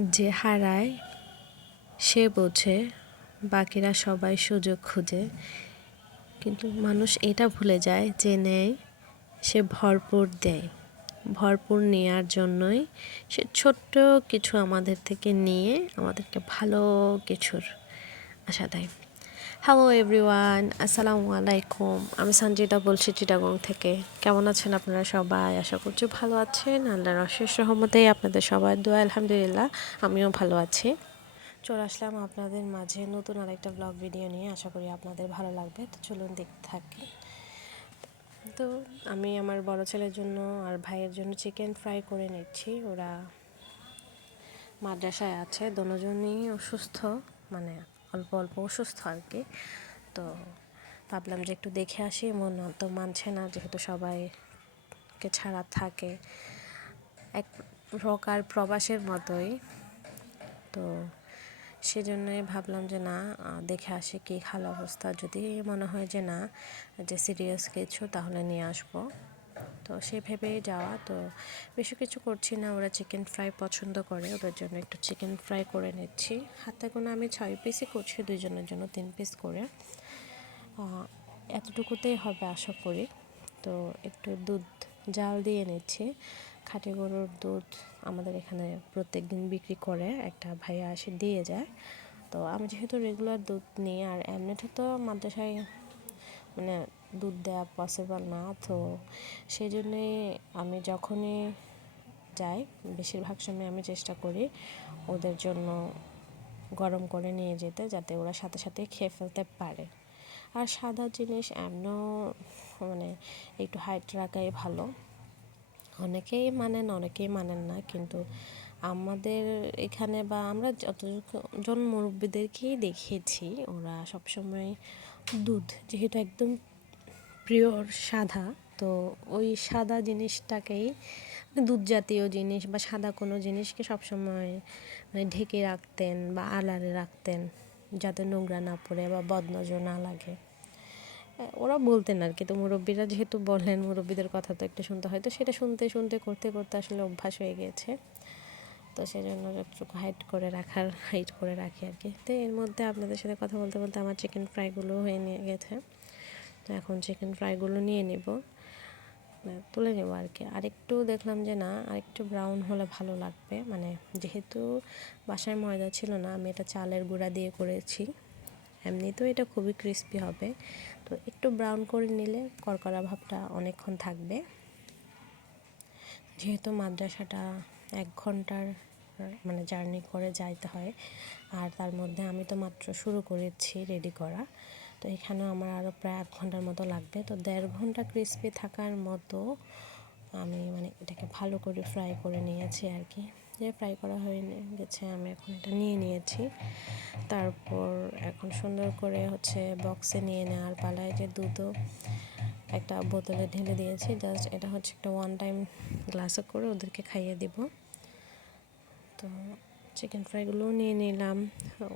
যে হারায়, সে বোঝে, বাকিরা সবাই সুযোগ খুঁজে। কিন্তু মানুষ এটা ভুলে যায় যে নেয় সে ভরপুর দেয়। ভরপুর নেওয়ার জন্যই সে ছোট্ট কিছু আমাদের থেকে নিয়ে আমাদেরকে ভালো কিছুর আশা দেয়। হ্যালো এভরিওয়ান আসসালামু আলাইকুম আমি সঞ্জিতা বলছি চিটাগং থেকে। কেমন আছেন আপনারা সবাই? আশা করছি ভালো আছেন। আল্লাহর অশেষ রহমতেই আপনাদের সবার দোয়া, আলহামদুলিল্লাহ, আমিও ভালো আছি। চলে আসলাম আপনাদের মাঝে নতুন আরেকটা ব্লগ ভিডিও নিয়ে। আশা করি আপনাদের ভালো লাগবে। তো চলুন দেখতে থাকি। তো আমি আমার বড় ছেলের জন্য আর ভাইয়ের জন্য চিকেন ফ্রাই করে নিচ্ছি। ওরা মাদ্রাসায় আছে। দুজনই অসুস্থ। মানে অল্প অল্প অসুস্থ আর কি। তো ভাবলাম যে একটু দেখে আসি, মন তো মানছে না, যেহেতু সবাইকে ছাড়া থাকে। এক প্রকার প্রবাসের মতোই। তো সেজন্যই ভাবলাম যে না দেখে আসি কী খাল অবস্থা। যদি মনে হয় যে না, যে সিরিয়াস কিছু, তাহলে নিয়ে আসব। তো সে ভেবেই যাওয়া। তো বেশি কিছু করছি না, ওরা চিকেন ফ্রাই পছন্দ করে, ওদের জন্য একটু চিকেন ফ্রাই করে নিচ্ছি। হাতে কোনো আমি ছয় পিসই করছি, দুইজনের জন্য তিন পিস করে। এতটুকুতেই হবে আশা করি। তো একটু দুধ, জাল দিয়ে নিচ্ছি। খাঁটি গরুর দুধ আমাদের এখানে প্রত্যেক দিন বিক্রি করে, একটা ভাইয়া এসে দিয়ে যায়। তো আমি যেহেতু রেগুলার দুধ নিই, আর এমনিতে তো মাদ্রাসায় মানে দুধ দেওয়া পসিবল না। তো সেই জন্যে আমি যখনই যাই, বেশিরভাগ সময় আমি চেষ্টা করি ওদের জন্য গরম করে নিয়ে যেতে, যাতে ওরা সাথে সাথে খেয়ে ফেলতে পারে। আর সাদা জিনিস এমনও মানে একটু হাইট রাখাই ভালো। অনেকেই মানেন অনেকেই মানেন না, কিন্তু আমাদের এখানে বা আমরা যতজন মুরব্বীদেরকেই দেখেছি, ওরা সবসময় দুধ যেহেতু একদম পিওর সাদা তো ওই সাদা জিনিসটাকেই মানে দুধ জাতীয় জিনিস বা সাদা কোনো জিনিসকে সবসময় মানে ঢেকে রাখতেন বা আলারে রাখতেন যাতে নোংরা না পড়ে বা বদনজর না লাগে। ওরা বলতেন আর কি। তো মুরব্বীরা যেহেতু বললেন মুরব্বীদের কথা তো একটু শুনতে হয়। তো সেটা শুনতে শুনতে, করতে করতে আসলে অভ্যাস হয়ে গিয়েছে তো সেই জন্য যতটুকু হাইট করে রাখার হাইট করে রাখি আর কি। তো এর মধ্যে আপনাদের সাথে কথা বলতে বলতে আমার চিকেন ফ্রাইগুলো হয়ে নিয়ে গেছে। তো এখন চিকেন ফ্রাইগুলো নিয়ে নেব। তুলে নেব আর কি। আরেকটু দেখলাম যে না, আরেকটু ব্রাউন হলে ভালো লাগবে। মানে যেহেতু বাসায় ময়দা ছিল না, আমি এটা চালের গুঁড়া দিয়ে করেছি। এমনিতেও এটা খুবই ক্রিস্পি হবে। তো একটু ব্রাউন করে নিলে কড়কড়া ভাবটা অনেকক্ষণ থাকবে। যেহেতু মাদ্রাসাটা এক ঘণ্টার মানে জার্নি করে যাইতে হয়, আর তার মধ্যে আমি তো মাত্র শুরু করেছি রেডি করা। তো এখানেও আমার আরও প্রায় এক ঘণ্টার মতো লাগবে। তো দেড় ঘণ্টা ক্রিস্পি থাকার মতো আমি মানে এটাকে ভালো করে ফ্রাই করে নিয়েছি আর কি। যে ফ্রাই করা হয়ে গেছে আমি এখন এটা নিয়ে নিয়েছি। তারপর এখন সুন্দর করে হচ্ছে বক্সে নিয়ে নেওয়ার পালায় যে দুধও একটা বোতলে ঢেলে দিয়েছি। জাস্ট এটা হচ্ছে একটা ওয়ান টাইম গ্লাসে করে ওদেরকে খাইয়ে দিব। তো চিকেন ফ্রাইগুলোও নিয়ে নিলাম।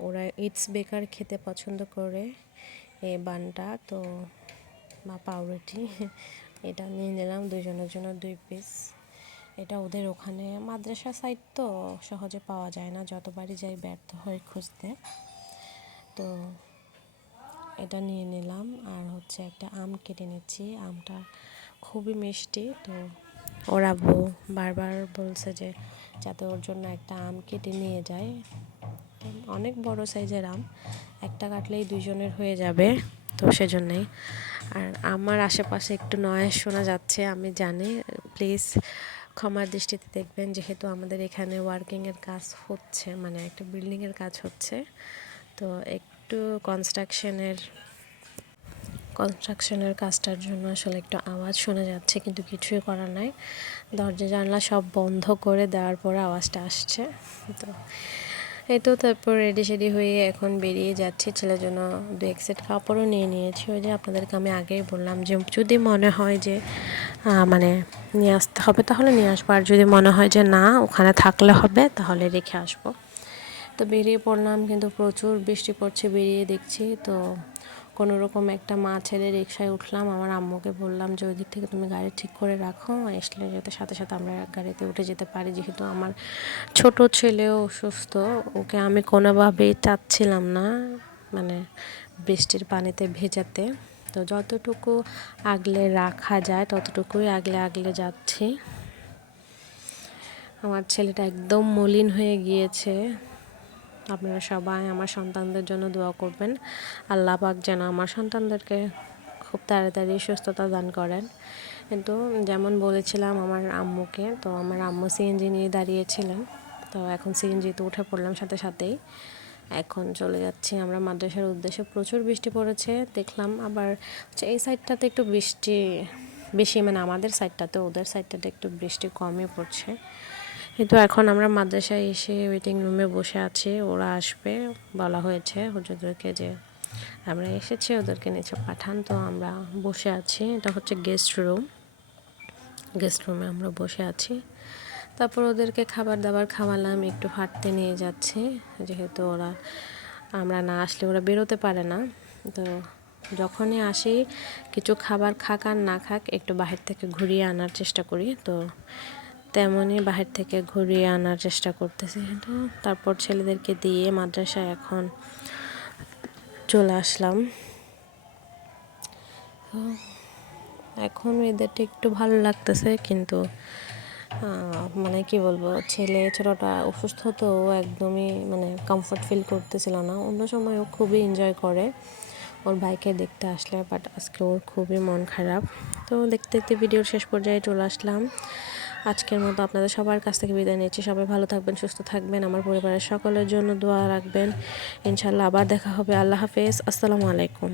ওরা ইটস বেকার খেতে পছন্দ করে। এই বানটা, তো বা পাউরুটি, এটা নিয়ে নিলাম দুজনের জন্য দুই পিস এটা ওদের ওখানে মাদ্রাসা সাইড তো সহজে পাওয়া যায় না যতবারই যাই ব্যর্থ হয়ে খুঁজতে। তো এটা নিয়ে নিলাম, আর হচ্ছে একটা আম কেটে নিচ্ছি। আমটা খুবই মিষ্টি, তো ওর বারবার বলছে যে যাতে ওর জন্য একটা আম কেটে নিয়ে যায়। অনেক বড় সাইজের আম, একটা কাটলেই দুজনের হয়ে যাবে, তো সেজন্যই। আর আমার আশেপাশে একটু নয়েস শোনা যাচ্ছে, আমি জানি, প্লিজ ক্ষমার দৃষ্টিতে দেখবেন, যেহেতু আমাদের এখানে ওয়ার্কিংয়ের কাজ হচ্ছে মানে একটা বিল্ডিংয়ের কাজ হচ্ছে, তো একটু কনস্ট্রাকশনের কনস্ট্রাকশনের কাজটার জন্য আসলে একটু আওয়াজ শোনা যাচ্ছে, কিন্তু কিছুই করার নাই। দরজা জানলা সব বন্ধ করে দেওয়ার পরে আওয়াজটা আসছে, তো এই তো তারপর রেডি সেডি হয়ে এখন বেরিয়ে যাচ্ছি। ছেলের জন্য দু এক সেট কাপড়ও নিয়ে নিয়েছি। ওই যে আপনাদেরকে আমি আগেই বললাম যে, যদি মনে হয় যে মানে নিয়ে আসতে হবে তাহলে নিয়ে আসব। আর যদি মনে হয় যে না, ওখানে থাকলে হবে, তাহলে রেখে আসব। তো বেরিয়ে পড়লাম, কিন্তু প্রচুর বৃষ্টি পড়ছে, বেরিয়ে দেখছি। তো কোনো রকম একটা মা ছেলে রিক্সায় উঠলাম, আমার আম্মুকে বললাম যে ওই দিক থেকে তুমি গাড়ি ঠিক করে রাখো আসলে যাতে সাথে সাথে আমরা গাড়িতে উঠে যেতে পারি। যেহেতু আমার ছোট ছেলেও অসুস্থ, ওকে আমি কোনোভাবেই চাচ্ছিলাম না মানে বৃষ্টির পানিতে ভেজাতে। তো যতটুকু আগলে রাখা যায়, ততটুকুই আগলে আগলে যাচ্ছি। আমার ছেলেটা একদম মলিন হয়ে গিয়েছে। আপনারা সবাই আমার সন্তানদের জন্য দোয়া করবেন। আল্লাহ পাক যেন আমার সন্তানদেরকে খুব তাড়াতাড়ি সুস্থতা দান করেন। কিন্তু যেমন বলেছিলাম আমার আম্মুকে, তো আমার আম্মু সিএনজি নিয়ে দাঁড়িয়েছিলেন। তো এখন সিএনজিতে উঠে পড়লাম সাথে সাথেই। এখন চলে যাচ্ছি আমরা মাদ্রাসার উদ্দেশ্যে। প্রচুর বৃষ্টি পড়েছে, দেখলাম আবার এই সাইডটাতে একটু বৃষ্টি, বেশি মানে আমাদের সাইডটাতে, ওদের সাইডটাতে একটু বৃষ্টি কমই পড়ছে। কিন্তু এখন আমরা মাদ্রাসায় এসে ওয়েটিং রুমে বসে আছি, ওরা আসবে, বলা হয়েছে হুজুরদেরকে যে আমরা এসেছি, ওদেরকে নিচে পাঠান। তো আমরা বসে আছি, এটা হচ্ছে গেস্ট রুম গেস্ট রুমে আমরা বসে আছি। তারপর ওদেরকে খাবার দাবার খাওয়ালাম, একটু হাঁটতে নিয়ে যাচ্ছি, যেহেতু ওরা, আমরা না আসলে ওরা বেরোতে পারে না। তো যখনই আসি, কিছু খাবার খাক আর না খাক, একটু বাহির থেকে ঘুরিয়ে আনার চেষ্টা করি। তো তেমনই বাহির থেকে ঘুরিয়ে আনার চেষ্টা করতেছি তো তারপর ছেলেদেরকে দিয়ে মাদ্রাসায় এখন চলে আসলাম। এখন এদেরটা একটু ভালো লাগতেছে, কিন্তু মানে কি বলব, ছেলে ছোটোটা অসুস্থ, তো একদমই মানে কমফর্ট ফিল করতেছিল না। অন্য সময় ও খুবই এনজয় করে ওর বাইকে দেখতে আসলে বাট আজকে ওর খুবই মন খারাপ। তো দেখতে দেখতে ভিডিওর শেষ পর্যায়ে চলে আসলাম। আজকের মতো আপনাদের সবার কাছ থেকে বিদায় নিচ্ছি। সবাই ভালো থাকবেন, সুস্থ থাকবেন। আমার পরিবারের সকলের জন্য দোয়া রাখবেন। ইনশাল্লাহ আবার দেখা হবে। আল্লাহ হাফেজ। আসসালামু আলাইকুম।